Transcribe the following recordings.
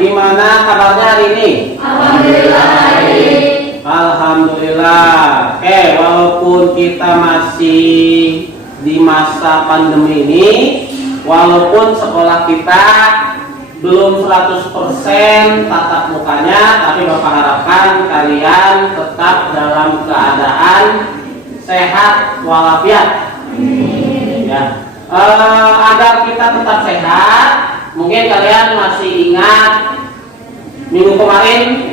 Gimana kabarnya hari ini? Alhamdulillah baik. Alhamdulillah. Walaupun kita masih di masa pandemi ini, walaupun sekolah kita belum 100% tatap mukanya, tapi Bapak harapkan kalian tetap dalam keadaan sehat walafiat. Ya. Agar kita tetap sehat, mungkin kalian masih ingat minggu kemarin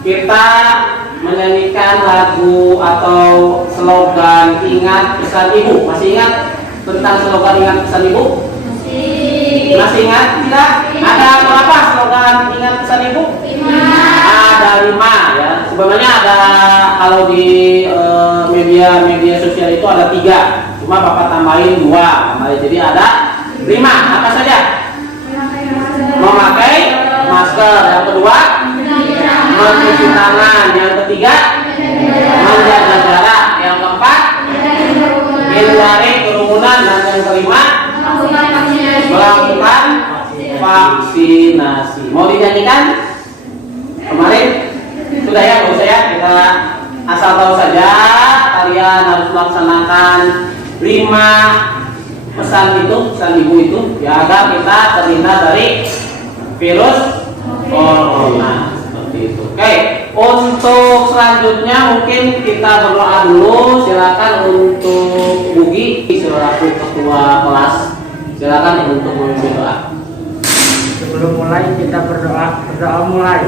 kita menyanyikan lagu atau slogan ingat pesan ibu. Masih ingat tentang slogan ingat pesan ibu? Masih ingat tidak? Ada berapa slogan ingat pesan ibu? 5. Ada 5 ya. Sebenarnya ada, kalau di media sosial itu ada 3. Cuma Bapak tambahin 2. Jadi ada 5. Apa saja? Memakai masker. Yang kedua, mencuci tangan. Yang ketiga, menjaga jarak. Yang keempat, hindari kerumunan. Dan yang kelima, melakukan vaksinasi. Mau dinyanyikan? Kemarin sudah ya, nggak usah ya. Kita asal tahu saja kalian harus melaksanakan 5 pesan ibu itu ya, agar kita terhindar dari virus corona seperti itu. Oke, untuk selanjutnya mungkin kita berdoa dulu. Silakan untuk Bugi selaku ketua kelas, silakan untuk memimpin doa. Sebelum mulai kita berdoa mulai.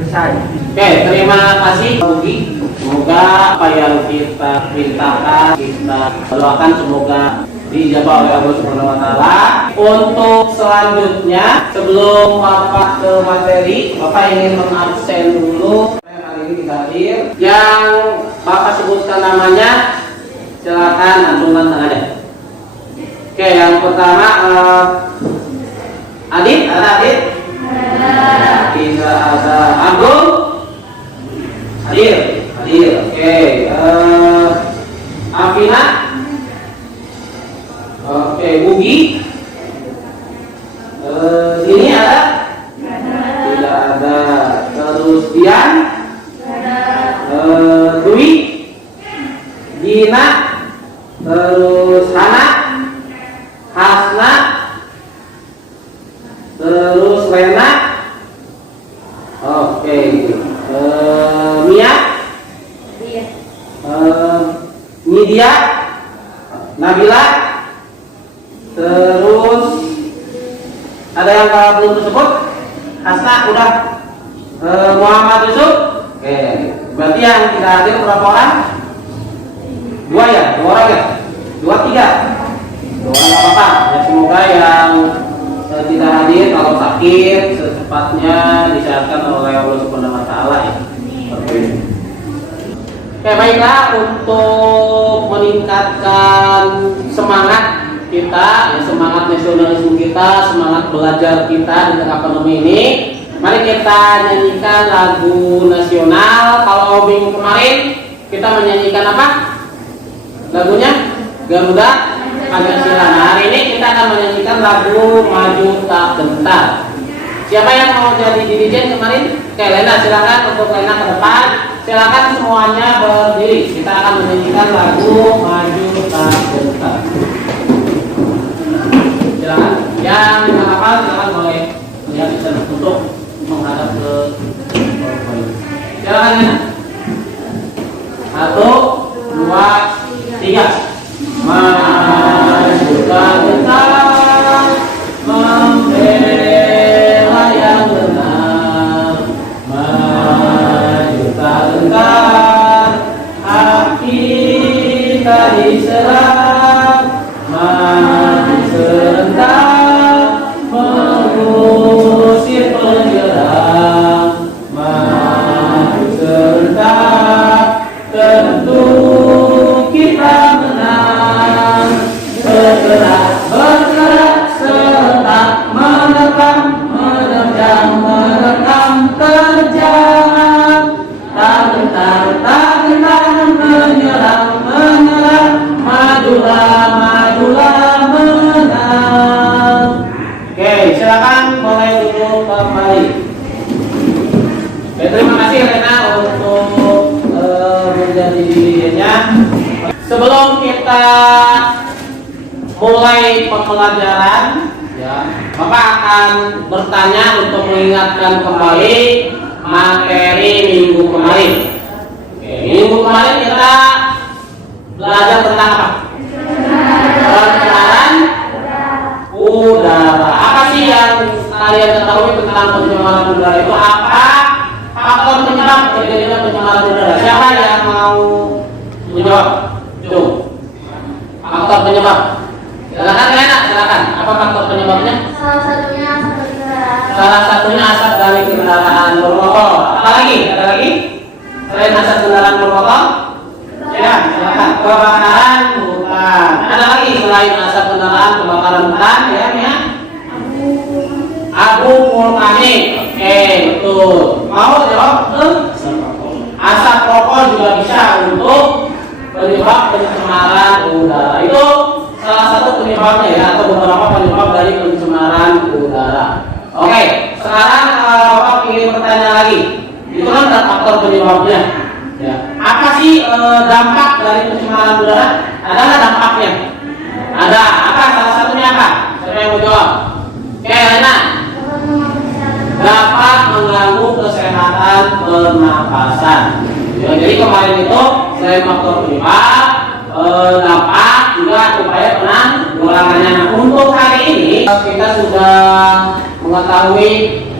Selesai. Oke, terima kasih Bugi. Semoga apa yang kita perintahkan, kita doakan semoga dijabah oleh Allah Subhanahu wa taala. Untuk selanjutnya, sebelum Bapak ke materi, Bapak ingin mengabsen dulu hari ini kita hadir. Yang Bapak sebutkan namanya, silakan acungkan tangannya. Oke, yang pertama Adit, ada Adit? Tidak ada. Agung? Hadir. Oke. Afina? Oke. Bugi? Ini ada? Tidak ada. Terus Dian? Dwi? Gina? Terus Hana? Hasna? Terus Lena? Oke. Mia? Nidia? Nabila? Terus ada yang belum tersebut? Hasna udah? Muhammad Yusuf? Oke. Berarti yang tidak hadir berapa orang? 2 ya? 2 orang ya? 2, 3? 2 orang apa-apa ya. Semoga yang tidak hadir kalau sakit secepatnya disehatkan oleh Allah Subhanahu wa taala ya. Oke, baiklah, untuk meningkatkan semangat kita, ya, semangat nasionalisme kita, semangat belajar kita di tengah pandemi ini, mari kita nyanyikan lagu nasional. Kalau minggu kemarin kita menyanyikan apa? Lagunya Garuda Pancasila. Nah, hari ini kita akan menyanyikan lagu Maju Tak Gentar. Siapa yang mau jadi dirijen kemarin? Oke, Lena, silakan untuk Lena ke depan. Silakan semuanya berdiri. Kita akan menyanyikan lagu Maju Tak Gentar. Silakan. Yang hafal silakan boleh lihat untuk menghadap ke silakan Lena. 1, 2, 3. Maju tak gentar, membela yang benar. Maju tak gentar, hak kita diserang. Maju serentak, mengusir penyerang. Maju serentak, tentu kita menang. Bergerak, bergerak, serentak, menerkam, menerjang, merekam, terjang. Tak gentar, menyerang. sebelum kita mulai pembelajaran, ya, Bapak akan bertanya untuk mengingatkan kembali materi minggu kemarin. Oke, minggu kemarin kita belajar tentang apa? Pencemaran udara. Apa sih yang kalian ketahui tentang pencemaran udara itu? Apa faktor penyebab terjadinya pencemaran udara? Siapa yang mau menjawab? Jom. Faktor penyebab. Silakan Lena, silakan. Apa faktor penyebabnya? Salah satunya asap dari kendaraan. Salah satunya asap dari kendaraan bermotor. Apa lagi? Ada lagi? Selain asap kendaraan bermotor? Ya, silakan. Kebakaran hutan. Ada lagi selain asap kendaraan kebakaran hutan? Ya. Abu vulkanik. Oke, betul. Mau jawab? Asap rokok juga bisa untuk penyebab pencemaran udara. Itu salah satu penyebabnya ya, atau beberapa penyebab dari pencemaran udara. Oke, sekarang Bapak ingin bertanya lagi. Itu kan faktor penyebabnya. Ya. Apa sih dampak dari pencemaran udara? Ada nggak dampaknya? Ada. Apa? Salah satunya apa? Siapa yang mau jawab? Oke, Lena. Dapat mengganggu kesehatan pernapasan. Ya, jadi kemarin itu selain faktor penyebab, dampak juga upaya penanggulangannya. Nah, untuk hari ini kita sudah mengetahui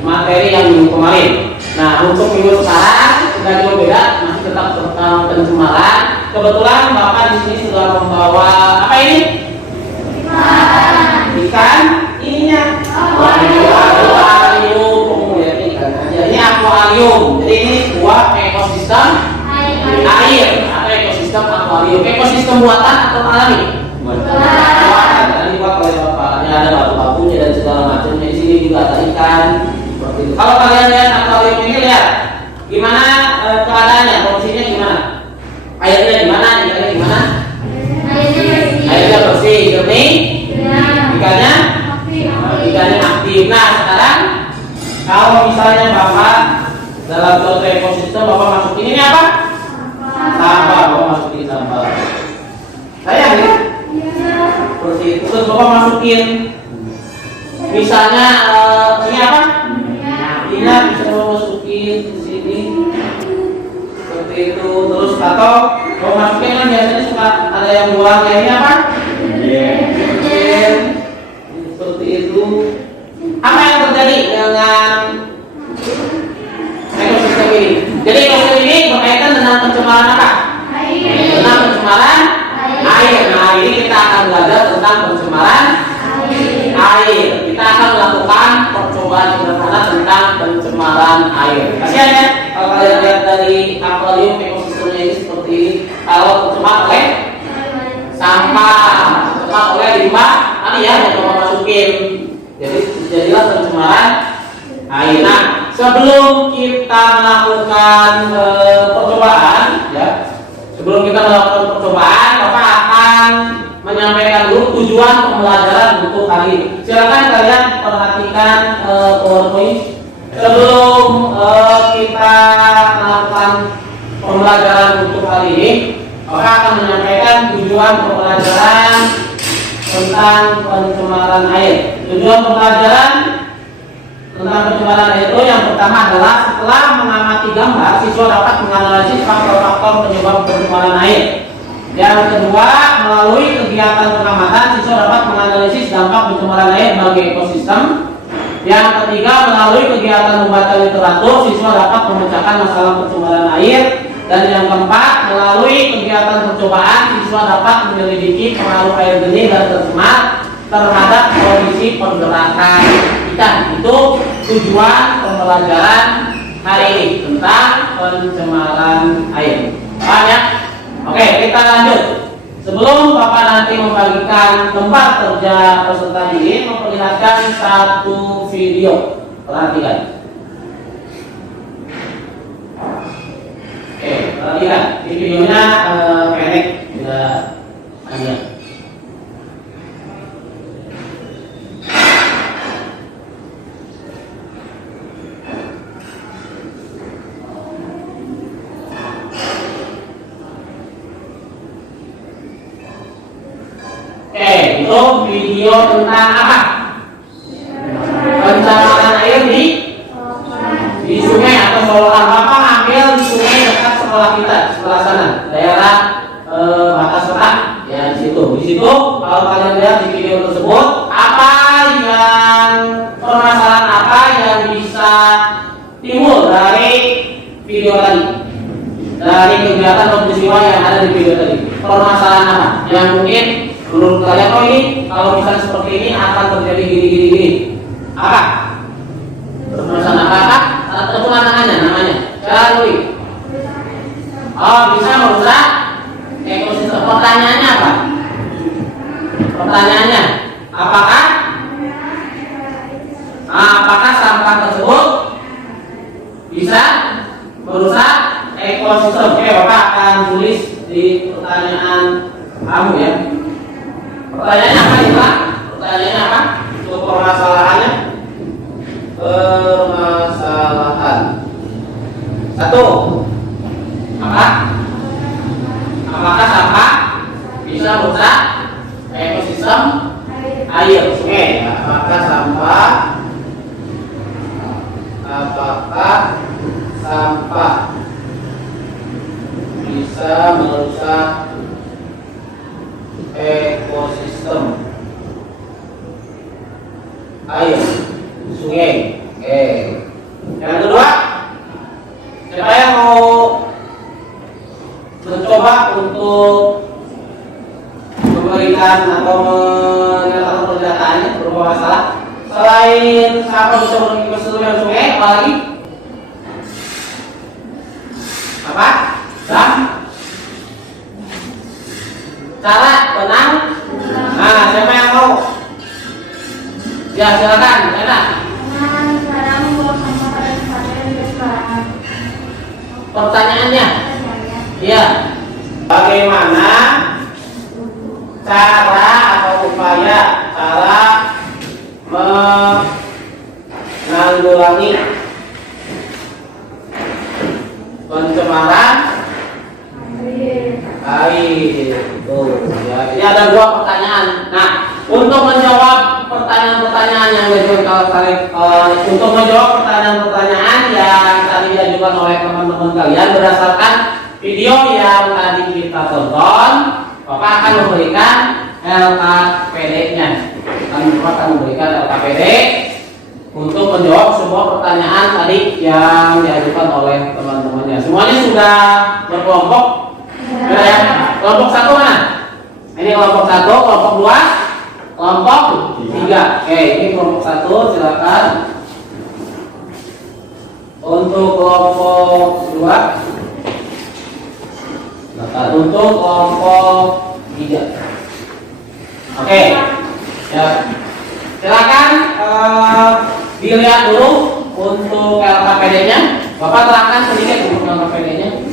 materi yang minggu kemarin. Nah, untuk minggu sekarang sudah jauh beda, masih tetap tentang pencemaran. Kebetulan Bapak di sini sudah membawa apa ini? Ikan ininya. Akuarium. Ya, ini akuarium. Jadi ini sebuah ekosistem air atau ekosistem akuarium. Ekosistem buatan atau alami? Buatan. Tadi Pak oleh Bapaknya ada batu-batunya dan segala macamnya. Di sini juga ada ikan. Seperti itu. Kalau kalian lihat akuarium ini, lihat gimana keadaannya, kondisinya gimana? Airnya gimana? Ikannya gimana? Airnya bersih, jernih. Ikannya aktif. Nah, sekarang kalau misalnya Bapak dalam suatu ekosistem Bapak masukin ini apa? Sampah. Bapak masukin sampah. Sayang ya? Seperti itu. Terus Bapak masukin misalnya ini apa? Ini bisa Bapak masukin di sini. Seperti itu. Terus atau Bapak masukin kan biasanya suka ada yang buang ya, ini apa? Seperti itu. Apa yang terjadi dengan ekosistem ini? Jadi ekosistem ini berkaitan dengan pencemaran apa? Tentang pencemaran air. Nah, ini kita akan belajar tentang pencemaran air. Kita akan melakukan percobaan sederhana tentang pencemaran air. Kasihan ya kalau kalian lihat dari akuarium ekosistemnya ini seperti ini. Kalau tercemar oleh sampah, tercemar oleh limbah, tadi ya yang Bapak masukin. Jadi jadilah pencemaran air. Nah, sebelum kita melakukan percobaan, ya, sebelum kita melakukan percobaan, Bapak akan menyampaikan dulu tujuan pembelajaran untuk kali ini. Silakan kalian perhatikan PowerPoint. Sebelum kita melakukan pembelajaran untuk kali ini, Bapak akan menyampaikan tujuan pembelajaran tentang pencemaran air. Tujuan pembelajaran tentang pencemaran air itu yang pertama adalah setelah mengamati gambar, siswa dapat menganalisis faktor-faktor penyebab pencemaran air. Yang kedua, melalui kegiatan pengamatan, siswa dapat menganalisis dampak pencemaran air bagi ekosistem. Yang ketiga, melalui kegiatan membaca literatur, siswa dapat memecahkan masalah pencemaran air. Dan yang keempat, melalui kegiatan percobaan, siswa dapat menyelidiki pengaruh air jernih dan tercemar terhadap kondisi pergerakan ikan. Itu tujuan pembelajaran hari ini tentang pencemaran air. Paham ya? Oke, kita lanjut. Sebelum Bapak nanti membagikan tempat kerja peserta ini, memperlihatkan satu video. Perhatikan. Oke, perhatikan. Di videonya pendek, tidak panjang. Oke, itu video tentang apa? Pencemaran air di sungai atau saluran. Bapak ambil di sungai dekat sekolah kita, sekolah sana, daerah batas kota. Ya di situ. Di situ kalau kalian lihat di video tersebut, apa yang permasalahan apa yang bisa timbul dari video tadi, dari kegiatan atau peristiwa yang ada di video tadi. Permasalahan apa? Yang mungkin menurut kalian, oh ini kalau misalnya seperti ini akan terjadi gini. Apa? Permasalahan apa? Ataupun tangannya namanya. Cara tulis. Oh, bisa merusak ekosistem. Pertanyaannya apa? Pertanyaannya, apakah sampah tersebut bisa merusak ekosistem? Oke, Bapak akan tulis di pertanyaan kamu ya. Pertanyaannya apa nih Pak? Pertanyaannya apa? Untuk permasalahannya. Permasalahan. 1. Apakah sampah bisa merusak ekosistem air sungai? Apakah sampah bisa merusak ekosistem air sungai? Oke. Yang kedua, siapa yang mau mencoba untuk memberikan atau menyatakan pernyataannya berupa masalah? Selain sampah bisa merusak ekosistem sungai, apa lagi? Apa? Cara tenang. Nah, siapa yang mau? Ya, silakan, enak. Dengan cara membuang sampah pada tempatnya yang tidak sembarangan. Pertanyaannya, iya. Bagaimana cara atau upaya menanggulangi pencemaran air? Ya, ini ada 2 pertanyaan. Nah, untuk menjawab pertanyaan-pertanyaan yang untuk menjawab pertanyaan-pertanyaan yang tadi diajukan oleh teman-teman kalian berdasarkan video yang tadi kita tonton, Bapak akan memberikan LKPD-nya. Bapak akan memberikan LKPD untuk menjawab semua pertanyaan tadi yang diajukan oleh teman-temannya. Semuanya sudah berkelompok. Ya. Kelompok 1 mana? Ini kelompok 1, kelompok 2, kelompok 3. Oke, ini kelompok 1, silakan. Untuk kelompok 2, untuk kelompok 3. Oke. Ya. Silakan dilihat dulu untuk LKPD-nya. Bapak terangkan sedikit untuk LKPD-nya.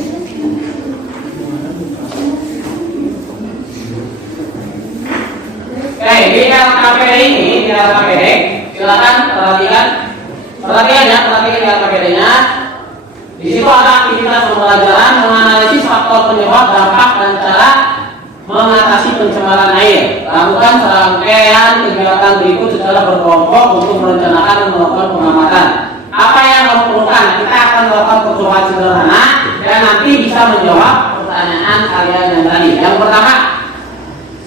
Oke, di LKPD ini, silakan perhatikan ya, perhatikan LKPD-nya. Di situ ada aktivitas pembelajaran menganalisis faktor penyebab, dampak, dan cara mengatasi pencemaran air. Lakukan serangkaian kegiatan berikut secara berkelompok untuk merencanakan dan melakukan pengamatan. Apa yang kamu perlukan? Kita akan melakukan percobaan sederhana dan nanti bisa menjawab pertanyaan kalian yang tadi. Yang pertama,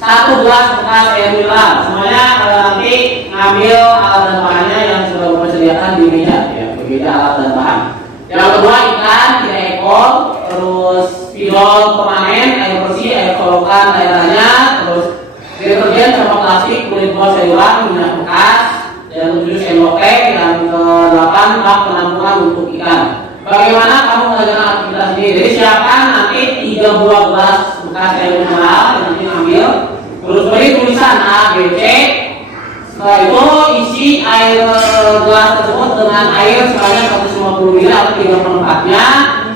1 gelas bekas air mineral. Semuanya nanti ngambil alat dan bahannya yang sudah Bapak sediakan di meja, ya, di meja alat dan bahan. Yang kedua, ikan 3 ekor, terus spidol permanen, air bersih, air colokan daerahnya, terus deterjen sama plastik, kulit buah sayuran, minyak bekas, yang 7 sendok teh, yang ke-8 bak penampungan untuk ikan. Bagaimana kamu mengerjakan aktivitas ini? Jadi siapkan nanti 3 buah gelas bekas air mineral yang nanti ambil, terus beri tulisan A, B, C. Setelah itu isi air gelas tersebut dengan air sebanyak 150 ml atau 3/4-nya.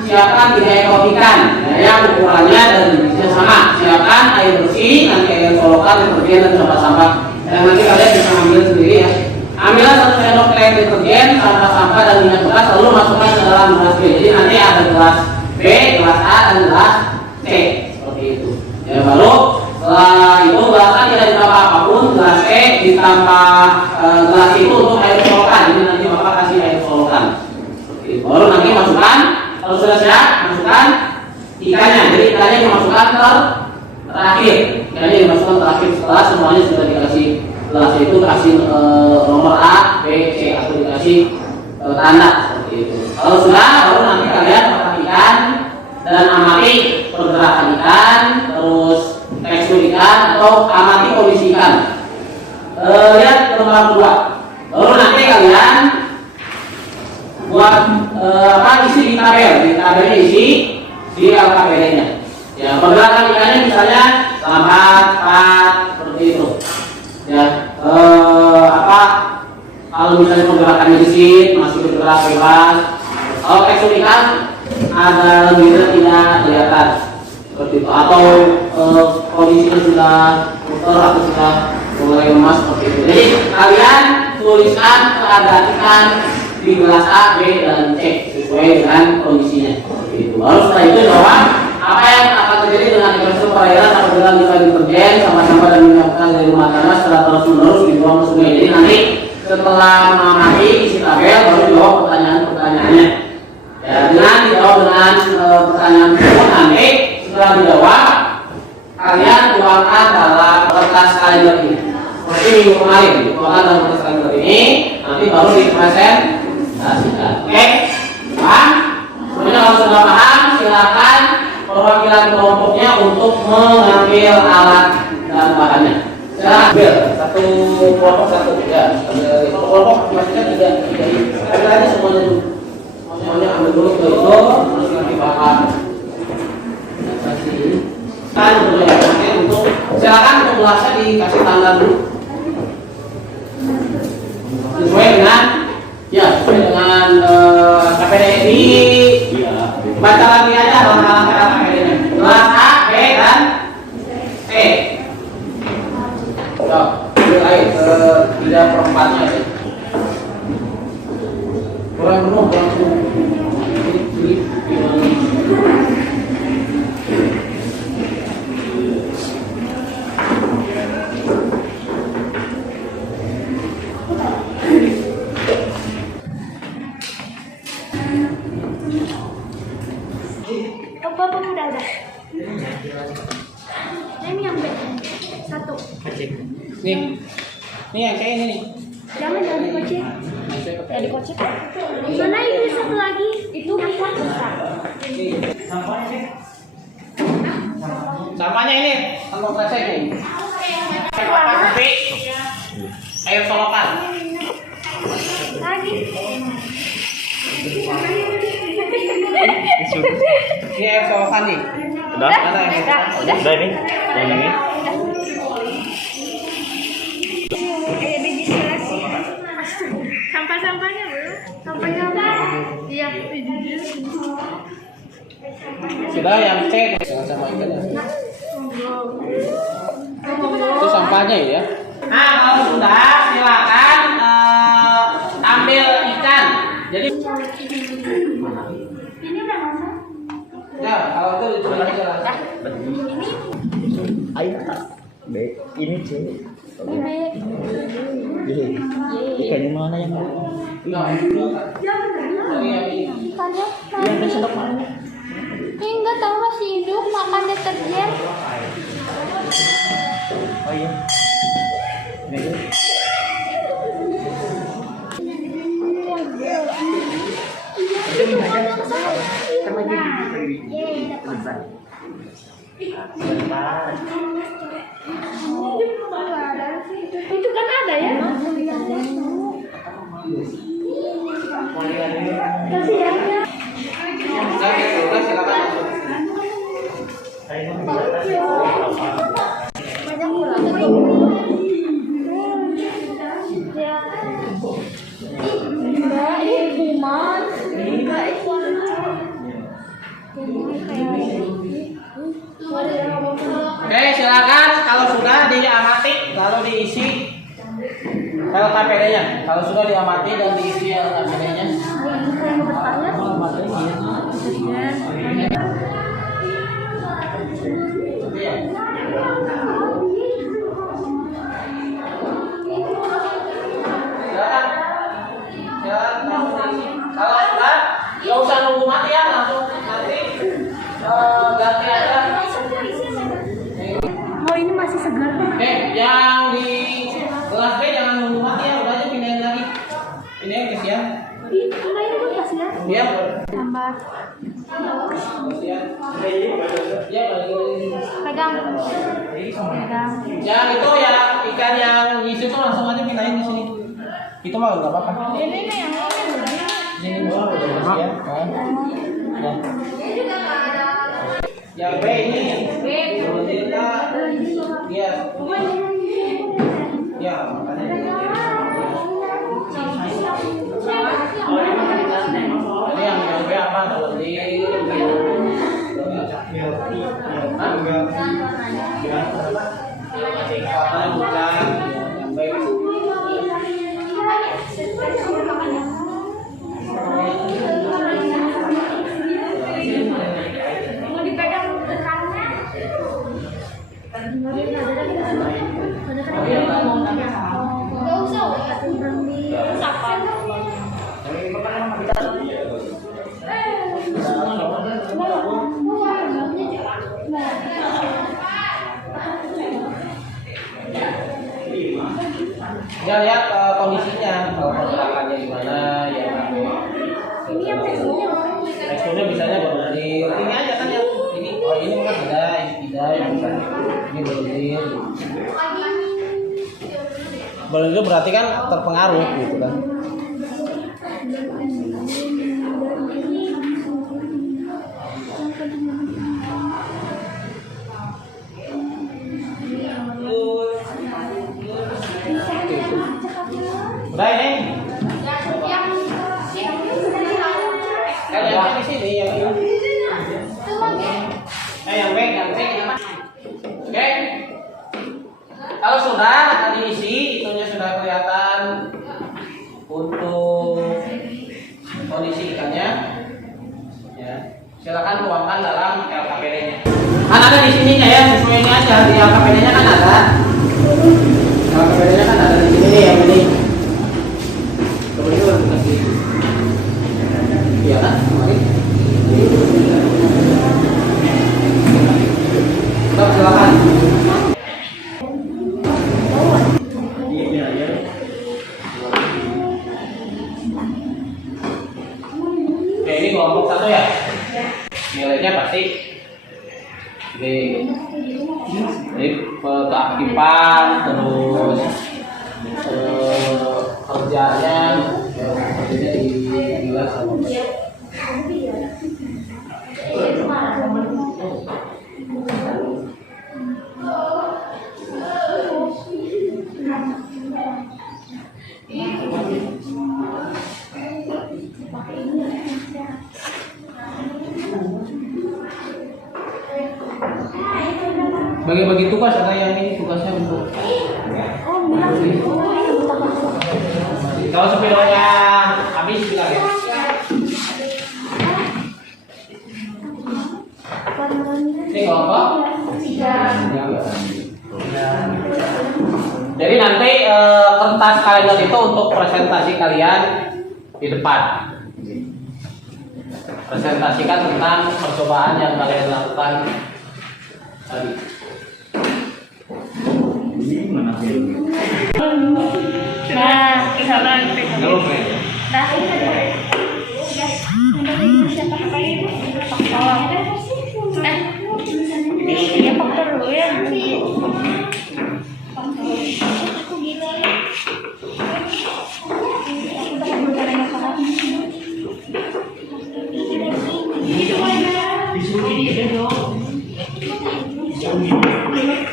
Siapkan 3 ekor ikan, yang ukurannya dan jenisnya sama. Siapkan air bersih, nanti air colokan, deterjen dan sampah-sampah. Dan nanti kalian bisa ambil sendiri ya. Ambillah 1 sendok teh deterjen, sampah-sampah dan minyak bekas, lalu masukkan ke dalam gelas B. Jadi nanti ada gelas B, gelas A, dan gelas C seperti itu. Ya, baru setelah itu gelas A tidak ditambah ditambah gelas itu untuk air colokan. Jadi nanti bapak kasih air colokan. Baru nanti masukkan, kalau sudah siap masukkan ikannya. Jadi ikannya dimasukkan terakhir. Ikannya dimasukkan terakhir setelah semuanya sudah dikasih gelas itu, kasih nomor A, B, C atau dikasih tanda seperti itu. Kalau sudah, baru nanti kalian perhatikan dan amati pergerakan ikan, terus tekstur ikan atau amati kondisi ikan. Lihat nomor 2. Baru nanti kalian buat isi di tabel. Di tabelnya isi di LKPD-nya. Ya, pergerakan ikannya misalnya lambat, cepat, seperti itu. Ya, kalau misalnya pergerakannya gesit, masih bergerak bebas. Kalau tekstur ikan ada lebih tidak kelihatan seperti itu, atau kondisinya sudah putar atau sudah mulai lemas seperti itu. Jadi kalian tuliskan keadaan ikan di gelas A, B, dan C sesuai dengan kondisinya seperti itu. Baru setelah itu jawab apa yang akan terjadi dengan ekosistem perairan apabila kita deterjen sama-sama dan menyiapkan dari rumah tangga secara terus menerus dibuang ke sungai. Jadi nanti setelah mengamati isi tabel baru jawab pertanyaannya. Ya, dengan dijawab dengan pertanyaan tersebut nanti setelah dijawab kalian tuangkan dalam kertas kalender ini. Seperti minggu kemarin dituangkan dalam kertas kalender ini, nanti baru dipresentasikan. Oke, paham? Sebenarnya kalau sudah paham, silakan perwakilan kelompoknya untuk mengambil alat dan bahannya. Silakan ambil satu kelompok satu ya. Kelompok maksudnya tidak ambil aja semuanya dulu. Semuanya ambil dulu ke itu, terus nanti bahan. Kan untuk silakan untuk gelasnya dikasih tanda dulu. Sesuai dengan sesuai dengan KPDI. Baca lagi aja langkah-langkah KPDI-nya. Gelas A, B, dan C. Ambil air 3/4-nya. Kurang penuh. Bapak udah. Ini yang B. 1. Nih yang kayak ini nih. Jangan dikocek. Ya dikocek. Mana ini satu lagi? Itu bisa. Sampahnya ini kantong kresek nih. Tapi air solokan. Lagi. Ini air solokan nih. Udah? Udah. Udah ini? Yang ini? Registrasi. Sampah-sampahnya belum? Sampahnya iya. Sudah yang C jangan sama ikannya. Itu sampahnya ya. Nah kalau sudah silakan ambil ikan. Jadi Ini udah masak. ya kalau itu coba aja lah. Ayo B. Ini C. Ini B. Y. Ikannya mana yang mana? Ikannya Yang di sendok mana? enggak tahu masih hidup makan deterjen. Oh iya. Ini aja. Itu kan ada ya? Kasih ya. Silakan. Banyak pulang. Ya. Enggak, ini kuman. Enggak, itu Oke, silakan kalau sudah diamati lalu diisi LKPD-nya. Kalau sudah diamati dan diisi LKPD-nya. kalau ini masih segar. Yang di kelas B jangan nunggu mati ya, udah aja pindahin lagi. Pindahin ke siang. Ih, ini tuh kasihan. Iya. Tambah. Siang. Ya, balik lagi. Pegang. Pegang. Yang itu ya ikan yang isi tuh langsung aja pindahin di sini. Itu mah nggak apa-apa. Ini yang Sini doang udah ya. Yang B ini. Iya. Ya, makanya. Ini yang B apa? mau dipegang tekannya. Gak usah. Ya lihat kondisinya, kalau pergerakannya gimana ya. Ini yang teksturnya. Teksturnya bisanya berlendir. Ini aja kan ya. Ini oh ini kan tidak, ini tidak, ini berlendir. Berlendir berarti kan terpengaruh gitu kan. Udah ini. Yang di sini yang ini. Yang B, Oke. Kalau sudah diisi, itunya sudah kelihatan untuk kondisi ikannya. Ya, silakan tuangkan dalam LKPD-nya. Kan ada di sininya ya, sesuai ini aja di LKPD-nya kan ada. LKPD-nya kan ada di sini nih yang ini. Kemudian kasih. Iya kan, kemarin. Silakan. Oke, ini kelompok satu ya. Nilainya pasti jadi keaktifan terus kerjanya dinilai sama. Bagi-bagi tugas ada yang ini tugasnya untuk kalau sepedanya habis bilang ya. Ini kelompok. Jadi nanti kertas kalender itu untuk presentasi kalian di depan. Presentasikan tentang percobaan yang kalian lakukan tadi. Nah, kesana nanti. Nah, siapa pakai itu? Iya faktor dulu ya.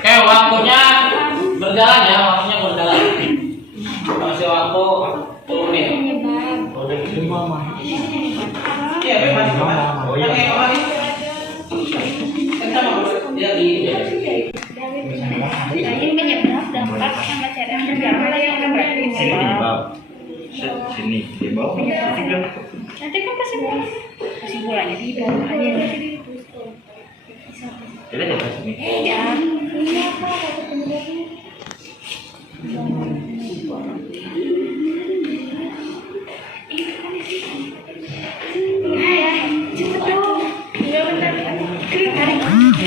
Oke, waktunya berjalan ya, waktunya berjalan. Masih waktu 10 menit. Iya, bebas. Oh iya. Kita mau dia di Ini penyebab dampak sama cara berjalan yang berarti sini di bawah nanti kan kesimpulannya di bawah aja kita di sini ya ini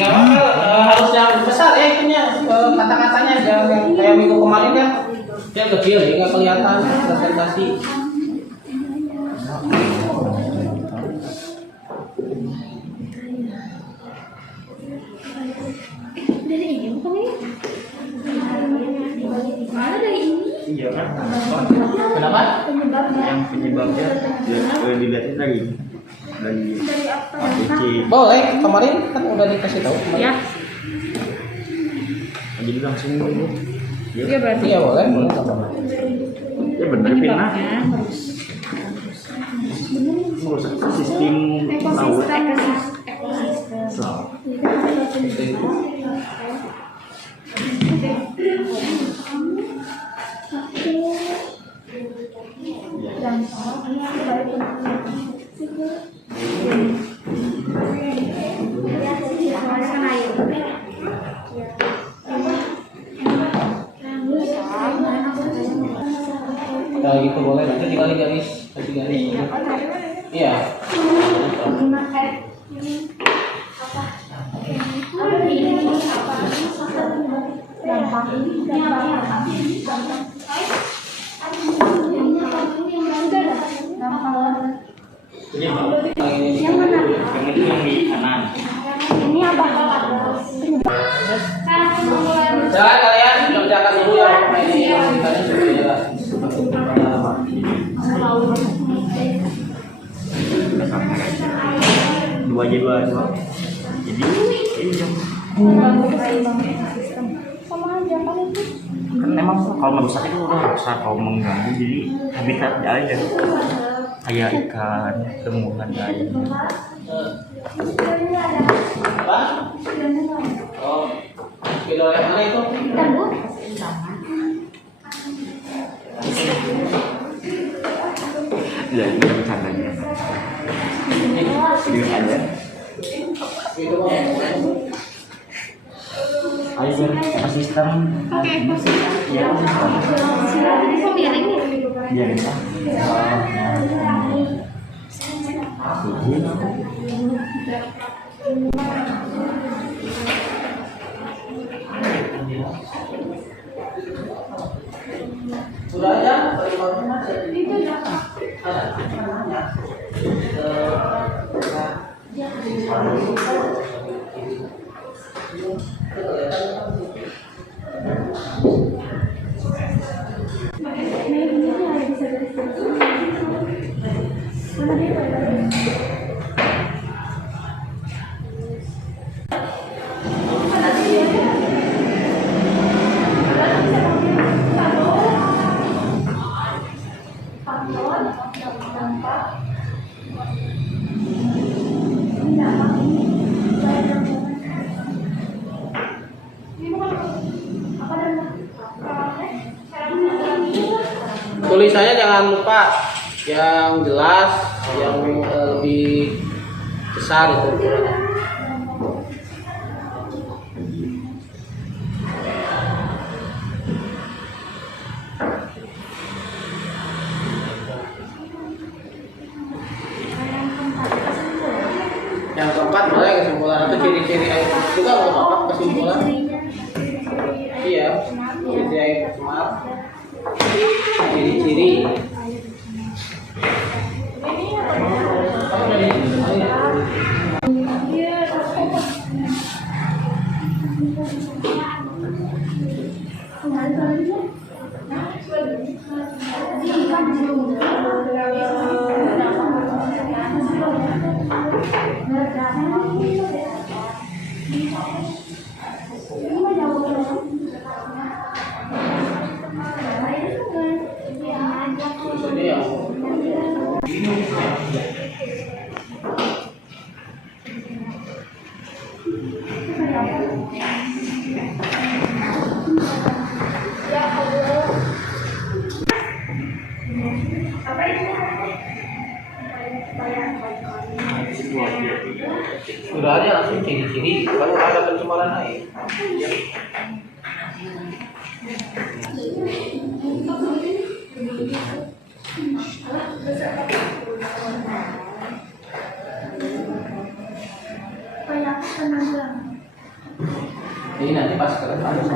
apa nggak apa-apa, harus yang besar ya itunya. kata-katanya jangan kayak minggu kemarin kan dia kecil ya nggak kelihatan presentasi. Dari ini bukan ini? Mana dari ini? Iya kan? Kenapa? Penyebabnya. Yang penyebabnya dilihatnya dari apa? ATC. Boleh, kemarin kan udah dikasih tahu. Ya. Jadi langsung dulu. Iya berarti. Iya boleh, boleh nggak apa-apa. Ya bener Vina. Merusak sistem laut. Kalau gitu boleh, nanti tinggal garis, kasih garis. Iya. Yang itu yang di kanan. Ini apa? Silakan kalian kerjakan dulu yang ini yang kita sudah jelas. Dua aja dua. Jadi ini Sama aja kan itu. kan memang kalau merusak itu udah rusak, kalau mengganggu jadi habitat aja kayak ikan, tumbuhan lain. Apa? Oh, kilo yang mana itu? Kan Bu? Ya ini bercandanya. Ini aja. Itu mau. Ayo biar sistem. Ya sistem. Ini kok miring ya? Ya bisa. Sudah ada? Ada. Tulisannya jangan lupa yang jelas, yang lebih besar itu. Yang keempat boleh kesimpulan atau ciri-ciri air juga nggak apa-apa kesimpulan. Iya, ciri-ciri air cemar. Ciri-ciri. Sudah ada langsung ciri-ciri kalau ada pencemaran air. Ini nanti pas Banyak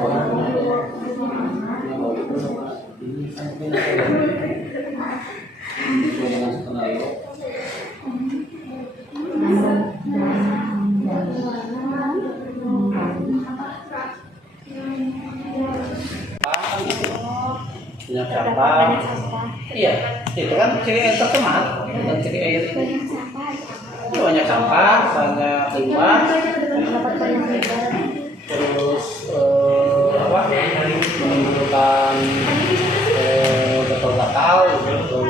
sampah. Iya, itu kan ciri air tercemar dan ciri air itu. Banyak sampah, banyak limbah. Terus apa? Menimbulkan gatal-gatal gitu.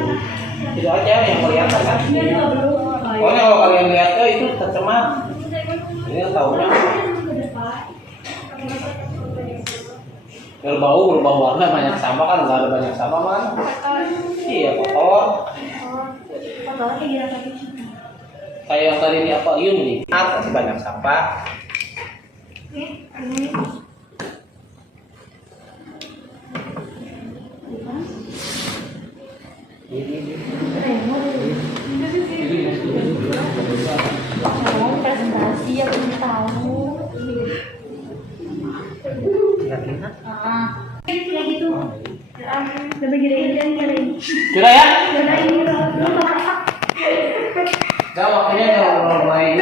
Itu aja yang kelihatan kan. Pokoknya kalau kalian lihat tuh itu tercemar. Ini tahunya berbau warna, banyak sampah kan, nggak ada banyak sampah kan? Iya, kotor. Kayak yang tadi di akuarium nih, masih banyak sampah. Presentasi aku tahu. Kayak gitu. Lebih gini. Kira ya? Gak waktunya kalau mulai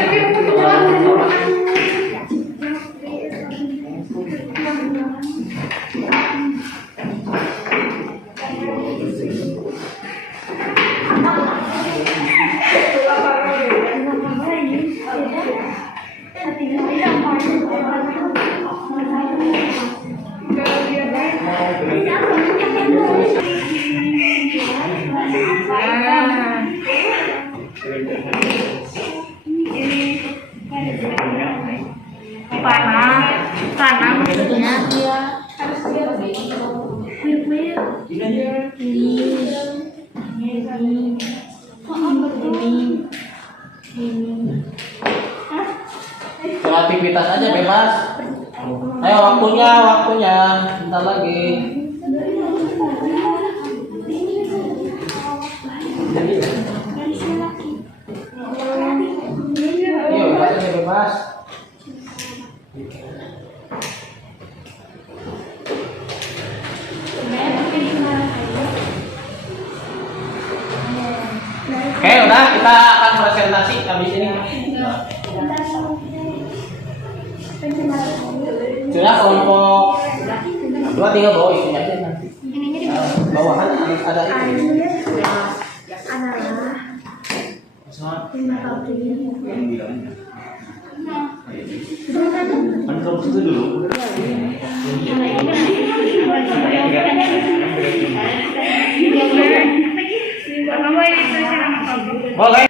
tanah maksudnya dia kreativitas aja bebas. Ayo waktunya, bentar lagi. Iya, bebas aja bebas. Oke, udah kita akan presentasi habis ini. Sudah kelompok 2 tinggal bawa isinya aja nanti. Bawahan ada itu. Boleh.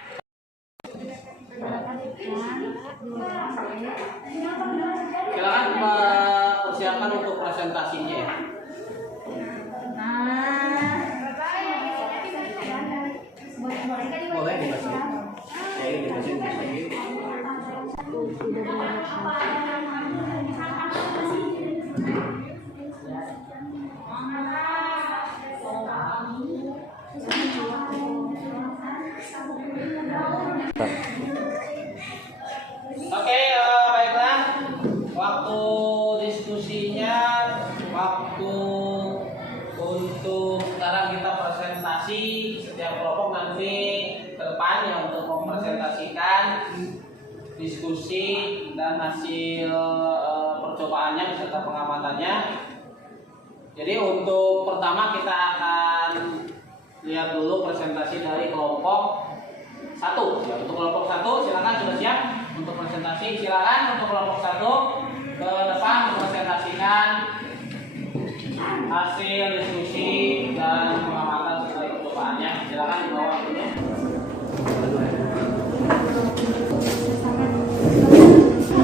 Silakan persiapkan untuk presentasinya ya. Boleh dikasih. Ya, ini dikasih. Oke, baiklah. Waktu diskusinya, waktu untuk sekarang kita presentasi setiap kelompok nanti ke depan yang untuk mempresentasikan diskusi dan hasil percobaannya beserta pengamatannya. Jadi untuk pertama kita akan lihat dulu presentasi dari kelompok 1. Ya, untuk kelompok 1 silakan sudah siap untuk presentasi. Silakan untuk kelompok 1 ke depan mempresentasikan hasil diskusi dan pengamatan sesuai percobaannya. Silakan dibawa waktunya.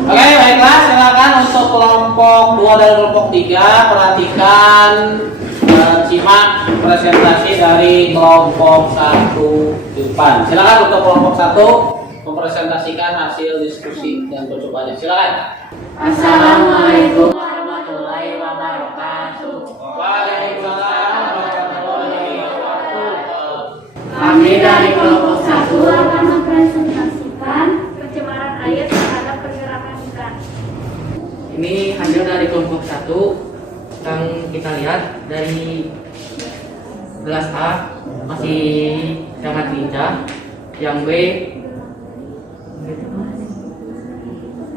Oke, baiklah, silakan untuk kelompok 2 dan kelompok 3 perhatikan dan simak presentasi dari kelompok 1 di depan. Silakan untuk kelompok 1 mempresentasikan hasil diskusi dan percobaannya. Silakan. Assalamualaikum warahmatullahi wabarakatuh. Waalaikumsalam warahmatullahi wabarakatuh. Kami dari kelompok 1 akan mempresentasikan pencemaran air terhadap pergerakan ikan. Ini hasil dari kelompok 1 kita lihat dari gelas A masih sangat lincah, yang B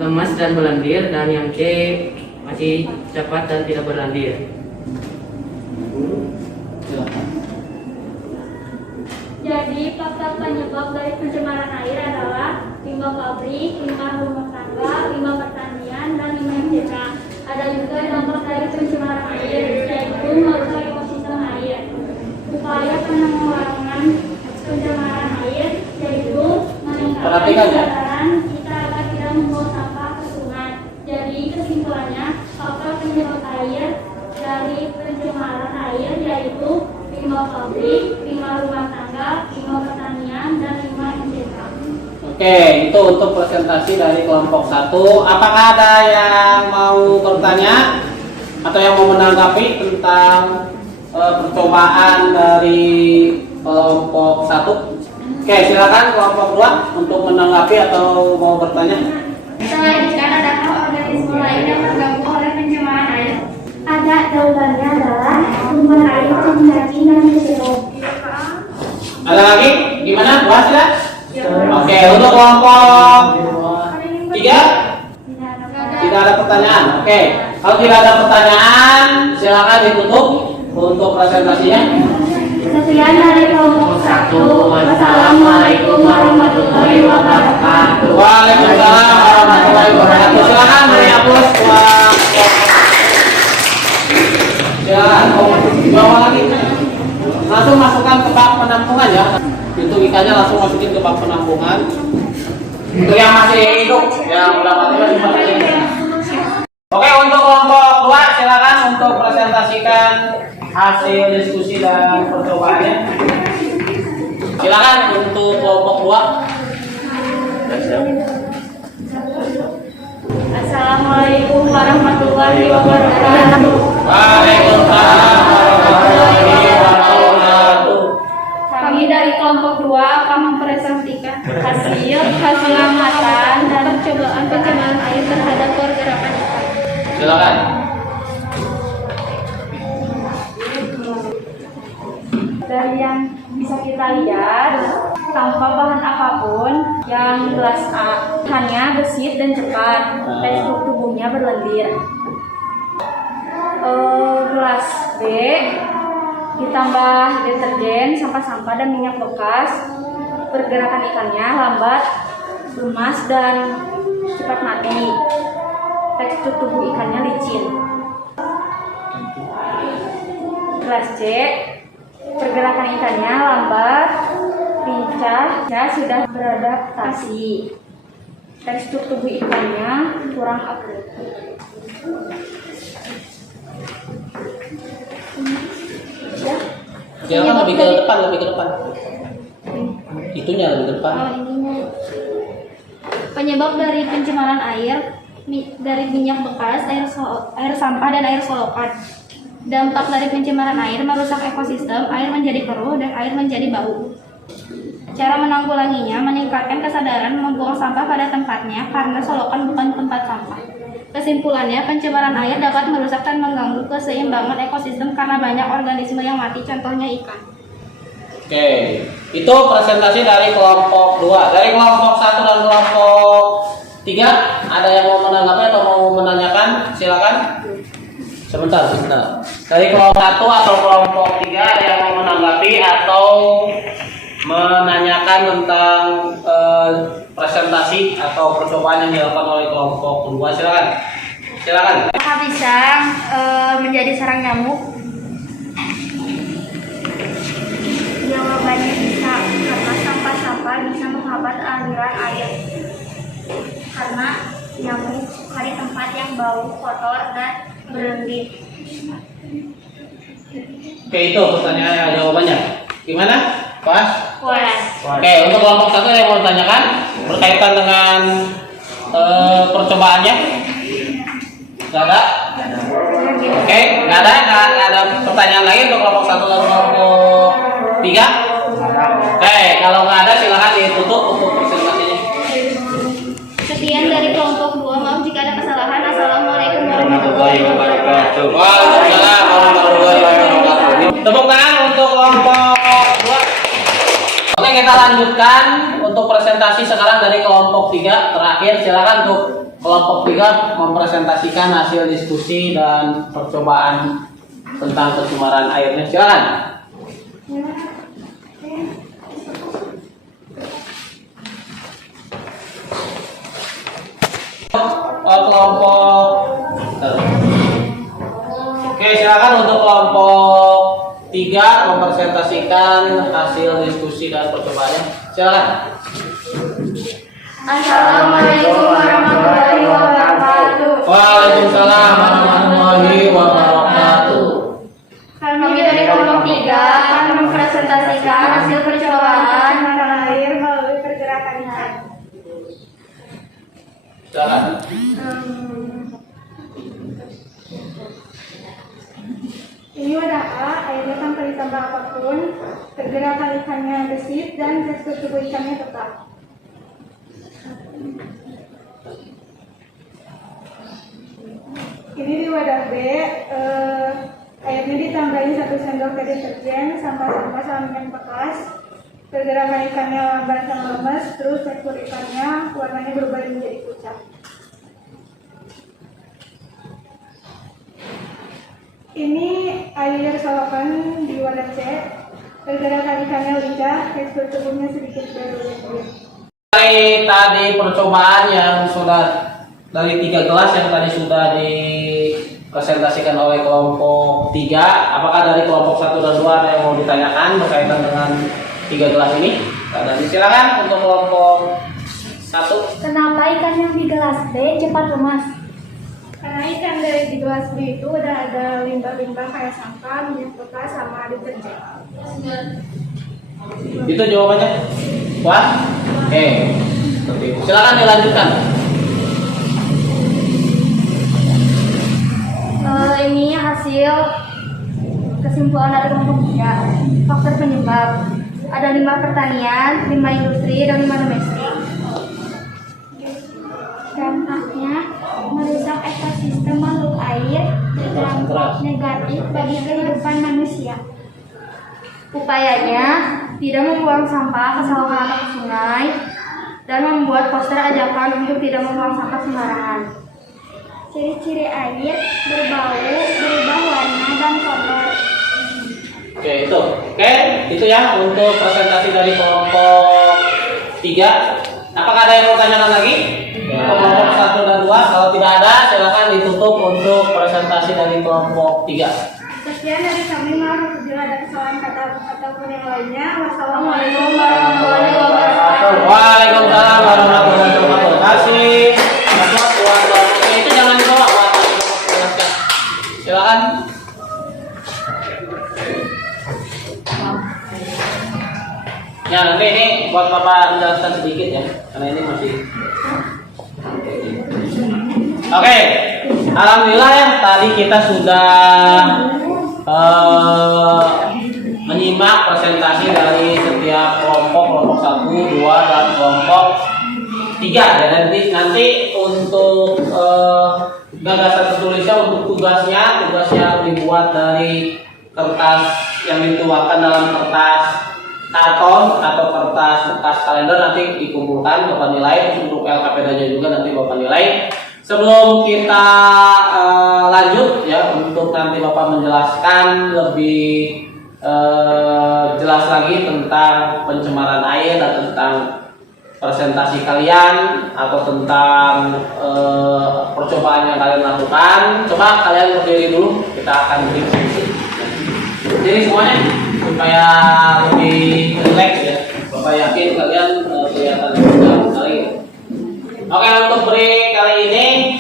lemas dan berlendir, dan yang C masih cepat dan tidak berlendir. Jadi faktor penyebab dari pencemaran air adalah limbah pabrik, limbah rumah tangga, limbah pertanian, dan limbah MCK. Ada juga dampak dari pencemaran air, yaitu merusak ekosistem air. Upaya penanggulangan pencemaran air yaitu meningkatkan kesadaran kita agar tidak membuang sampah ke sungai. Jadi kesimpulannya, faktor penyebab air dari pencemaran air yaitu limbah pabrik, limbah rumah tangga, limbah pertanian, dan limbah MCK. Oke, itu untuk presentasi dari kelompok 1. Apakah ada yang mau bertanya atau yang mau menanggapi tentang percobaan dari kelompok 1? Oke, silakan kelompok 2 untuk menanggapi atau mau bertanya. Selain ikan, adakah organisme lain yang terganggu oleh pencemaran air? Ada, jawabannya adalah tumbuhan air, cacing dan mushroom. Ada lagi? Gimana? Bahas ya? Oke, untuk kelompok 3 tidak ada pertanyaan. Oke, kalau tidak ada pertanyaan, silakan ditutup untuk presentasinya. Sekian dari kelompok 1. Wassalamualaikum warahmatullahi wabarakatuh. Waalaikumsalam warahmatullahi wabarakatuh. Silakan beri aplaus buat silakan. Bawa lagi. Langsung masukkan ke bak penampungan ya. Itu ikannya langsung masukin ke bak penampungan. Untuk yang masih hidup, yang udah mati masih masukin. Oke, untuk kelompok 2 silakan untuk presentasikan hasil diskusi dan percobaannya. Silakan untuk kelompok 2. Assalamualaikum warahmatullahi wabarakatuh. Waalaikumsalam warahmatullahi wabarakatuh. Kami dari kelompok 2 akan mempresentasikan hasil amatan dan percobaan pencemaran air terhadap pergerakan ikan. Silakan. Dari yang bisa kita lihat, tanpa bahan apapun, yang gelas A hanya gesit dan cepat, tekstur tubuhnya berlendir. Gelas B ditambah deterjen, sampah-sampah dan minyak bekas, pergerakan ikannya lambat, lemas dan cepat mati. Tekstur tubuh ikannya licin. Gelas C, pergerakan ikannya lambat, lincah, sudah beradaptasi. Tekstur tubuh ikannya kurang agresif. Silakan lebih ke depan. Itunya lebih ke depan. Ininya. Penyebab dari pencemaran air dari minyak bekas, air sampah dan air solokan. Dampak dari pencemaran air merusak ekosistem, air menjadi keruh dan air menjadi bau. Cara menanggulanginya meningkatkan kesadaran membuang sampah pada tempatnya karena solokan bukan tempat sampah. Kesimpulannya, pencemaran air dapat merusak dan mengganggu keseimbangan ekosistem karena banyak organisme yang mati, contohnya ikan. Oke, itu presentasi dari kelompok 2. Dari kelompok 1 dan kelompok 3, ada yang mau menanggapi atau mau menanyakan? Silakan. Sebentar. Dari kelompok 1 atau kelompok 3 ada yang mau menanggapi atau menanyakan tentang presentasi atau percobaan yang dilakukan oleh kelompok 2? Silakan. Apakah bisa menjadi sarang nyamuk? Jawabannya bisa, karena sampah-sampah bisa menghambat aliran air. Karena nyamuk suka di tempat yang bau, kotor, dan berlendir. Oke, itu pertanyaannya, jawabannya. Gimana? Pas? Oke, untuk kelompok 1 yang mau ditanyakan berkaitan dengan percobaannya? Nggak ada? Oke, nggak ada pertanyaan lagi untuk kelompok 1 dan kelompok 3? Oke, kalau nggak ada silakan ditutup untuk presentasinya. Sekian dari kelompok 2, maaf jika ada kesalahan. Assalamualaikum warahmatullahi wabarakatuh. Waalaikumsalam warahmatullahi wabarakatuh. Tepuk tangan untuk kelompok 2. Oke, kita lanjutkan untuk presentasi sekarang dari kelompok 3. Terakhir, silakan untuk kelompok 3 mempresentasikan hasil diskusi dan percobaan tentang pencemaran airnya. Silakan. Kelompok Oke, silakan untuk kelompok 3 mempresentasikan hasil diskusi dan percobaannya. Silakan. Assalamualaikum warahmatullahi wabarakatuh. Waalaikumsalam warahmatullahi wabarakatuh. Kami dari kelompok 3 akan mempresentasikan hasil percobaan pencemaran air melalui pergerakan ikan. Silakan. Ini wadah A, airnya tanpa ditambah apapun, pergerakan ikannya gesit dan tekstur tubuh ikannya tetap. Ini di wadah B, airnya ditambahin 1 sendok teh deterjen, sampah-sampah sampingan bekas, pergerakan ikannya lambat dan lemes, terus tekstur ikannya warnanya berubah menjadi pucat. Ini air solokan di wadah C, pergerakan ikannya lincah, tekstur tubuhnya sedikit berlebih. Dari tadi percobaan yang sudah dari 3 gelas yang tadi sudah dipresentasikan oleh kelompok 3, apakah dari kelompok 1 dan 2 ada yang mau ditanyakan berkaitan dengan 3 gelas ini? Dan silakan untuk kelompok 1. Kenapa ikan yang di gelas B cepat lemas? Karena ikan dari di gelas B itu udah ada limbah-limbah kayak sampah, minyak bekas, sama deterjen. Itu jawabannya? Puas? Oke. Seperti itu. Silakan dilanjutkan. Ini hasil kesimpulan dari kelompok 3. Faktor penyebab ada limbah pertanian, limbah industri, dan limbah domestik. Dampaknya merusak ekosistem makhluk air, berdampak negatif bagi kehidupan manusia. Upayanya tidak membuang sampah ke saluran atau ke sungai dan membuat poster ajakan untuk tidak membuang sampah sembarangan. Ciri-ciri air berbau, berubah warna dan kotor. Oke, itu. Oke, itu ya untuk presentasi dari kelompok 3. Apakah ada yang mau tanyakan lagi? Kelompok 1 dan 2. Kalau tidak ada, silakan ditutup untuk presentasi dari kelompok 3. Sekian dari kami, maaf apabila ada kesalahan kata ataupun yang lainnya. Wassalamualaikum warahmatullahi wabarakatuh. Waalaikumsalam warahmatullahi wabarakatuh. Terima kasih. Oke, itu jangan dibawa. Jelaskan. Silakan. Ya, nanti ini buat Bapak menjelaskan sedikit ya, karena ini masih. Oke, alhamdulillah ya tadi kita sudah menyimak presentasi dari setiap kelompok 1, 2, dan kelompok 3. Dan nanti untuk gagasan tertulisnya untuk tugasnya dibuat dari kertas yang dituangkan dalam kertas karton atau kertas bekas kalender, nanti dikumpulkan Bapak nilai. Untuk LKPD-nya juga nanti Bapak nilai. Sebelum kita lanjut ya, untuk nanti Bapak menjelaskan lebih jelas lagi tentang pencemaran air dan tentang presentasi kalian atau tentang percobaan yang kalian lakukan. Coba kalian berdiri dulu, kita akan beri diskusi. Berdiri semuanya supaya lebih rileks ya. Bapak yakin kalian kelihatan sudah sekali. Oke, untuk break kali ini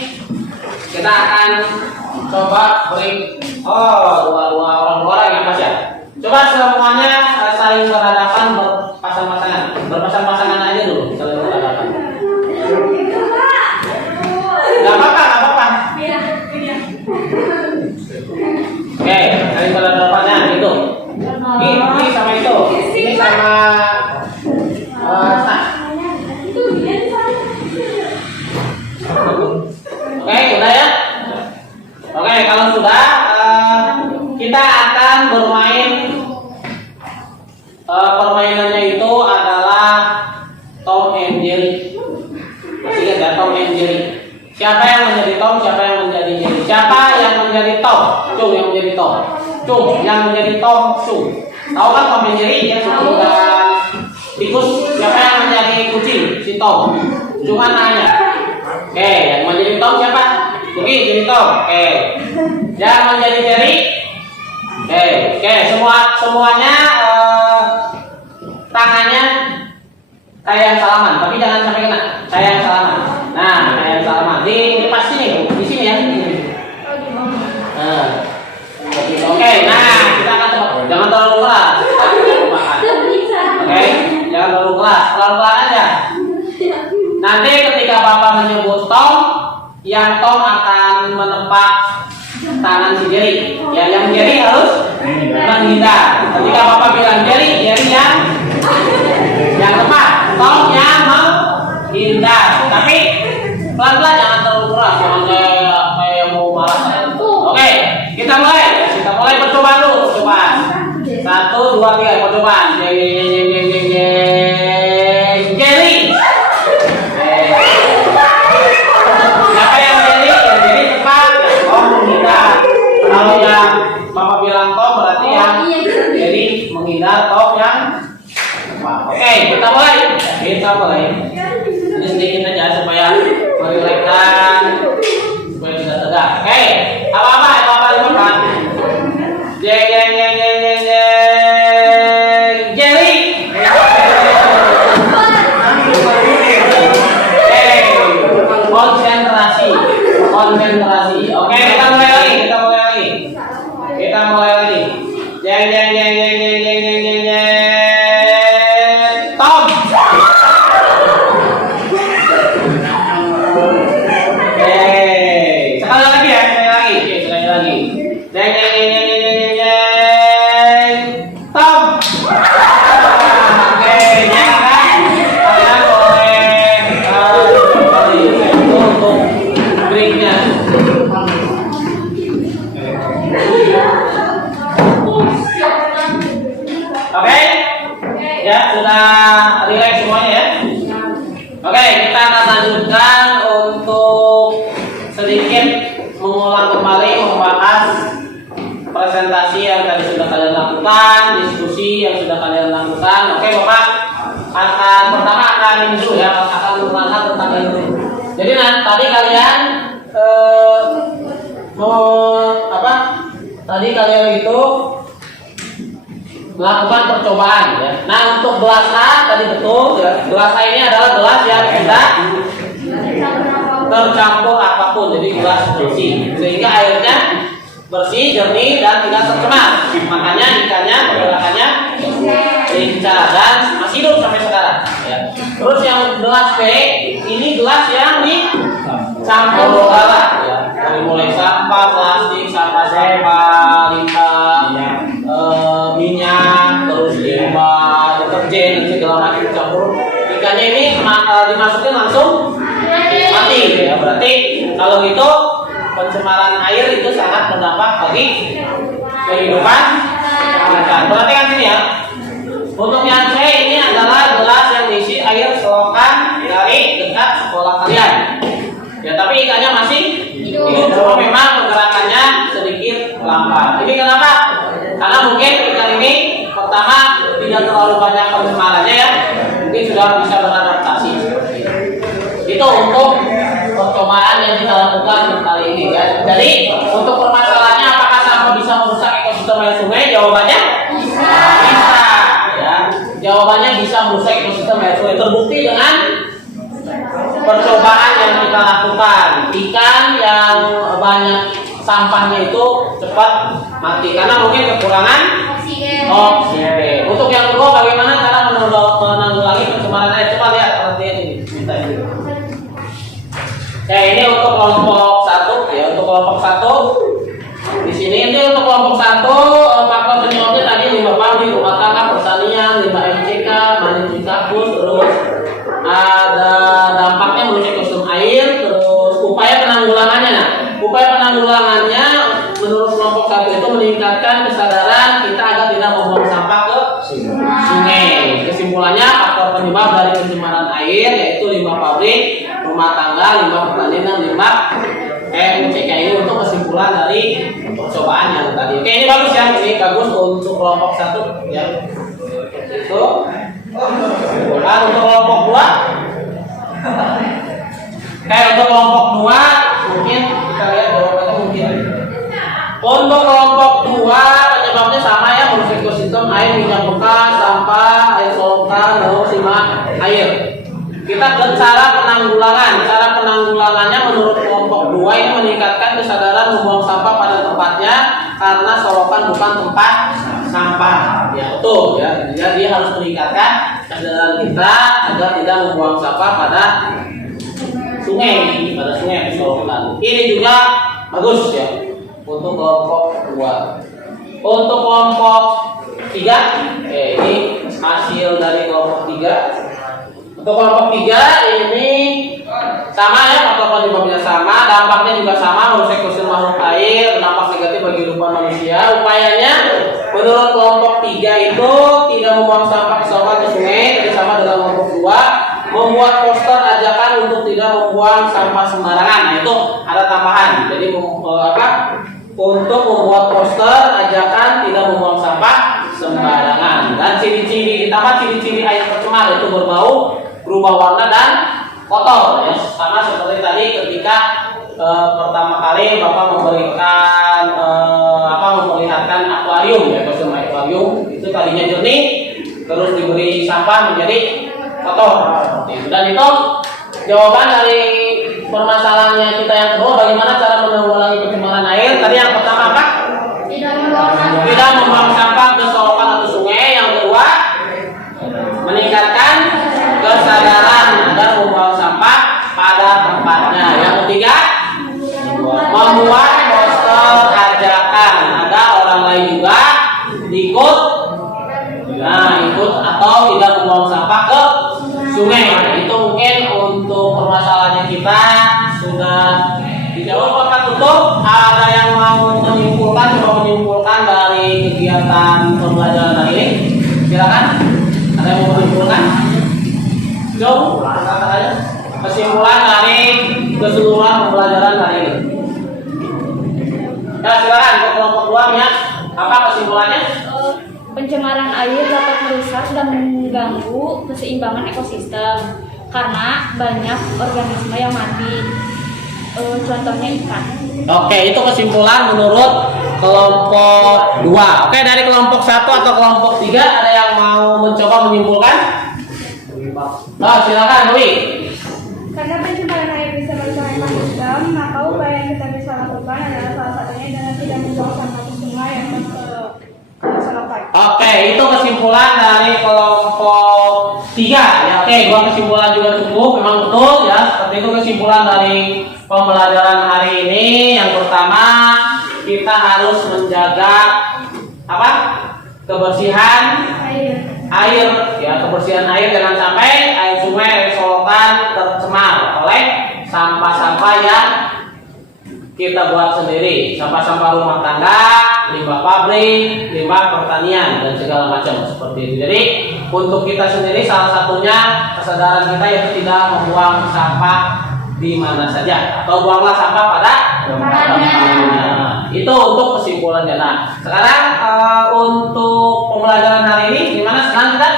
kita akan coba break. Dua orang ya Mas ya. Coba semuanya saling berhadapan, berpasang-pasangan aja dulu, saling berhadapan. Gak apa-apa. Oke, saling berhadapannya gitu. Ini sama itu. Ini sama Oke, udah ya. Oke, kalau sudah kita akan akan bermain permainannya itu adalah Tom and Jerry. Masih ingat ya, Tom and Jerry? Siapa yang menjadi Tom? Siapa yang menjadi Jerry? Siapa yang menjadi Tom? Cung yang menjadi Tom. Cung yang menjadi Tom. Cung. Tahu kan Tom and Jerry yang bukan tikus? Siapa yang menjadi kucing? Si Tom. Cuma nanya. Oke, yang menjadi Tom siapa? Oke, jadi Tom. Oke. Yang menjadi Jerry? Oke, semuanya tangannya kayak yang salaman, tapi jangan sampai kena. Kayak yang salaman. Nah, kayak yang salaman. Di pas sini, di sini ya. Oke, nah kita akan coba. Jangan terlalu keras. Oke, jangan terlalu keras. Pelan-pelan aja. Nanti ketika Bapak menyebut Tom, yang Tom akan menepak tangan si Jerry. Ya, yang Jerry harus menghindar. Ketika Bapak bilang Jerry yang tepat, Tom yang menghindar. Tapi pelan-pelan, jangan terlalu keras, jangan kayak mau marah. Oke, kita mulai percobaan dulu. Percobaan 1, 2, 3 percobaan. Jerry. Siapa yang Jerry? Yang Jerry tepat. Tom menghindar. Kalau yang Bapak bilang Tom berarti yang Jerry menghindar, Tom yang tepat. Oke, kita mulai. Ini sedikit aja supaya merilekskan, supaya tidak tegak. Oke, apa-apa Bapak. Jerry. Konsentrasi. Oke, kita mulai lagi. Tom. Sekali lagi. Tom. Oke, nyanyi kan? Kalian boleh untuk breaknya. Oke? Ya, sudah relax semuanya ya? Oke, kita akan lanjutkan untuk sedikit mengulang kembali membahas presentasi yang tadi sudah kalian lakukan, diskusi yang sudah kalian lakukan. Oke, Bapak pertama akan ini dulu ya, akan menerangkan tentang itu. Jadi tadi kalian Tadi kalian itu melakukan percobaan ya. Nah, untuk gelas A tadi betul ya. Gelas A ini adalah gelas yang tidak tercampur apapun, jadi gelas bersih. Sehingga airnya bersih, jernih dan tidak tercemar. Makanya ikannya pergerakannya lincah dan masih hidup sampai sekarang ya. Terus yang gelas B ini gelas yang dicampur udara ya. Dari mulai sampah plastik, sampah limbah, minyak, terus limbah, deterjen, segala macam dicampur. Ikannya ini dimasukin langsung mati ya. Berarti kalau gitu pencemaran air itu sangat berdampak bagi kehidupan ikan. Perhatikan sini ya. Untuk yang C ini adalah gelas yang diisi air selokan dari dekat sekolah kalian. Ya, tapi ikannya masih hidup, cuma memang pergerakannya sedikit lambat. Ini kenapa? Karena mungkin ikan ini pertama tidak terlalu banyak pencemarannya ya, mungkin sudah bisa beradaptasi. Itu untuk percobaan yang kita lakukan kali ini ya. Jadi untuk permasalahannya apakah sampah bisa merusak ekosistem air sungai? Jawabannya bisa. Ya, jawabannya bisa merusak ekosistem air sungai. Terbukti dengan percobaan yang kita lakukan. Ikan yang banyak sampahnya itu cepat mati karena mungkin kekurangan oksigen. Untuk yang kedua, bagaimana cara menanggulangi pencemaran air? Coba lihat perhatian ini. Ya, ini untuk kelompok 1 ya, untuk kelompok 1 di sini ini untuk kelompok 1 faktor penyebabnya tadi limbah pabrik, rumah tangga, pertanian, limbah MCK, manajemen kampus, terus ada dampaknya merusak ekosistem air, terus upaya penanggulangannya. Nah, upaya penanggulangannya menurut kelompok 1 itu meningkatkan kesadaran tanggal, 5 pertanian, dan 5 MCK. Ini untuk kesimpulan dari percobaan yang tadi. Oke, ini bagus ya, ini bagus untuk kelompok 1 ya. Itu. Nah, untuk kelompok 2. Untuk kelompok 2 mungkin kita lihat jawabannya mungkin. Untuk kelompok 2 penyebabnya sama ya, merusak ekosistem, air, minyak bekas, sampah, air solokan, lalu air. Kita ke cara penanggulangan. Cara penanggulangannya menurut kelompok 2 ini meningkatkan kesadaran membuang sampah pada tempatnya karena solokan bukan tempat sampah. Ya betul ya. Jadi harus meningkatkan kesadaran kita agar tidak membuang sampah pada sungai, solokan. Ini juga bagus ya untuk kelompok 2. Untuk kelompok 3, ini hasil dari kelompok 3. Untuk kelompok 3 ini sama ya, faktor penyebabnya sama, dampaknya juga sama, merusak ekosistem makhluk air, berdampak negatif bagi kehidupan manusia. Upayanya menurut kelompok 3 itu tidak membuang sampah ke sungai, sama dengan kelompok 2, membuat poster ajakan untuk tidak membuang sampah sembarangan. Nah, itu ada tambahan. Jadi untuk membuat poster ajakan tidak membuang sampah sembarangan. Dan ciri-ciri ditambah ciri-ciri air tercemar itu berbau, berubah warna dan kotor ya, sama seperti tadi ketika pertama kali Bapak memberikan memperlihatkan akuarium ya, ekosistem akuarium itu tadinya jernih terus diberi sampah menjadi kotor. Dan itu jawaban dari permasalahannya kita yang kedua, bagaimana cara menanggulangi pencemaran air. Tadi yang pertama apa? Tidak membuang sampah ke solokan atau sungai. Yang kedua, meningkatkan kesadaran agar membuang sampah pada tempatnya. Yang ketiga, membuat poster ajakan agar orang lain juga ikut atau tidak membuang sampah ke sungai. Nah, itu mungkin untuk permasalahannya kita sudah dijawab. Apakah tutup? Ada yang mau menyimpulkan dari kegiatan pembelajaran hari ini? Silakan. Ada yang mau menyimpulkan? Kata aja kesimpulan dari keseluruhan pembelajaran hari ini. Ya, silakan untuk kelompok 2 ya. Apa kesimpulannya? Pencemaran air dapat merusak dan mengganggu keseimbangan ekosistem karena banyak organisme yang mati. Contohnya ikan. Oke, itu kesimpulan menurut kelompok 2. Oke, dari kelompok 1 atau kelompok 3 ada yang mau mencoba menyimpulkan? Silakan, Dewi. Karena pencemaran air bisa merusak ekosistem, maka upaya yang kita bisa lakukan adalah salah satunya dengan tidak membuang sampah ke sungai atau ke solokan. Oke, itu kesimpulan dari kelompok 3 ya. Oke, 2 kesimpulan juga cukup, memang betul ya. Seperti itu kesimpulan dari pembelajaran hari ini. Yang pertama, kita harus menjaga kebersihan air ya, kebersihan air, jangan sampai air sungai, air solokan tercemar oleh sampah-sampah yang kita buat sendiri, sampah-sampah rumah tangga, limbah pabrik, limbah pertanian dan segala macam seperti itu. Jadi untuk kita sendiri salah satunya kesadaran kita yaitu tidak membuang sampah di mana saja atau buanglah sampah pada tempatnya. Itu untuk kesimpulannya. Nah, sekarang untuk pembelajaran hari ini gimana sekarang kita?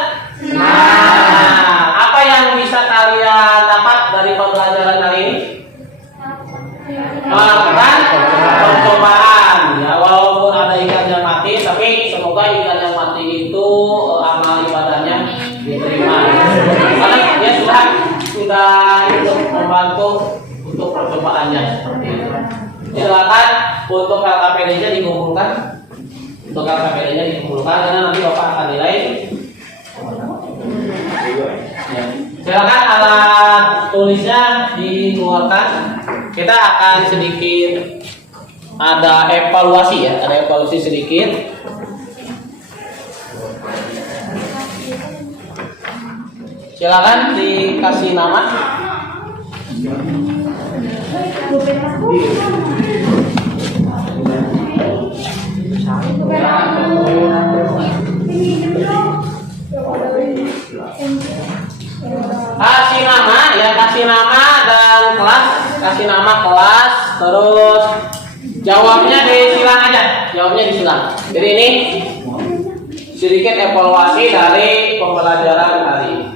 Apa yang bisa kalian dapat dari pembelajaran hari ini? Melakukan percobaan ya, walaupun ada ikan yang mati, tapi semoga ikan yang mati itu amal ibadahnya diterima. Karena dia sudah membantu untuk percobaannya seperti itu. Silakan untuk LKPD-nya dikumpulkan. Untuk LKPD-nya dikumpulkan karena nanti Bapak akan nilai. Ya. Silakan alat tulisnya dikeluarkan. Kita akan sedikit ada evaluasi ya, ada evaluasi sedikit. Silakan dikasih nama. Kasih nama ya, kasih nama dan kelas, kasih nama kelas, terus jawabnya disilang aja, jawabnya disilang. Jadi ini sedikit evaluasi dari pembelajaran hari ini.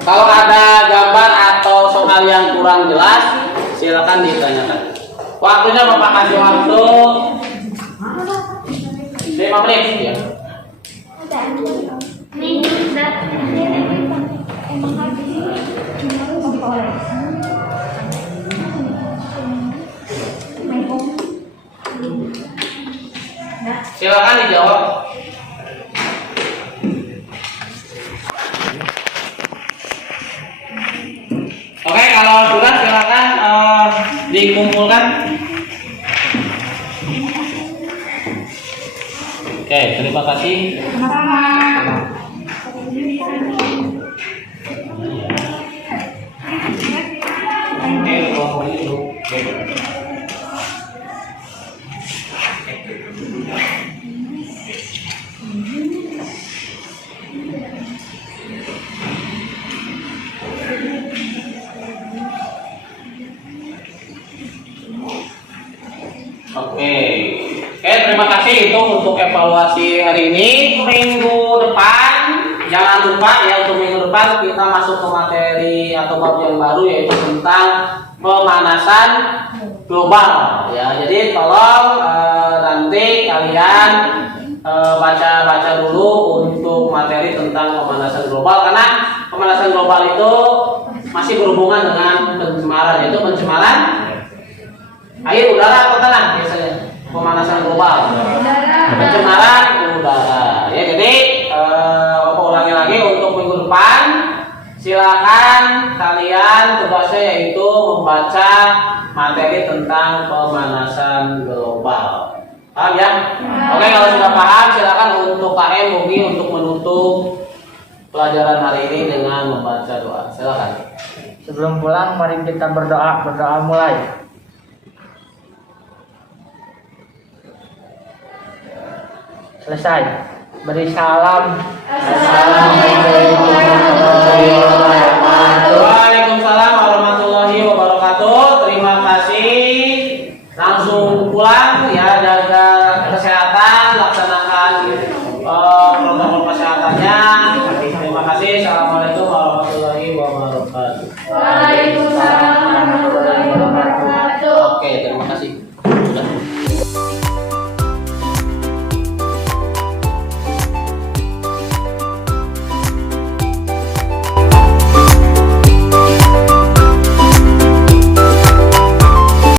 Kalau ada gambar atau soal yang kurang jelas, silakan ditanyakan. Waktunya Bapak kasih waktu 5 menit ya. Silakan dijawab. Oke, kalau sudah silakan dikumpulkan. Oke, terima kasih. Oke, terima kasih itu untuk evaluasi hari ini. Minggu depan jangan lupa ya, untuk minggu depan kita masuk ke materi atau bab yang baru, yaitu tentang pemanasan global ya. Jadi tolong nanti kalian baca dulu untuk materi tentang pemanasan global, karena pemanasan global itu masih berhubungan dengan pencemaran, yaitu pencemaran air, udara atau tanah biasanya. Pemanasan global, pencemaran udara ya. Jadi Bapak ulangi lagi untuk minggu depan, silakan kalian tugasnya yaitu membaca materi tentang pemanasan global. Paham ya? Oke, kalau sudah paham silakan untuk KM Mugi untuk menutup pelajaran hari ini dengan membaca doa. Silakan. Sebelum pulang, mari kita berdoa. Berdoa mulai. Selesai. Beri salam. Waalaikumsalam warahmatullahi wabarakatuh. Terima kasih. Langsung pulang ya, jaga kesehatan, laksanakan protokol kesehatannya. Terima kasih. Assalamualaikum warahmatullahi wabarakatuh. Waalaikumsalam warahmatullahi wabarakatuh. Oke, terima kasih.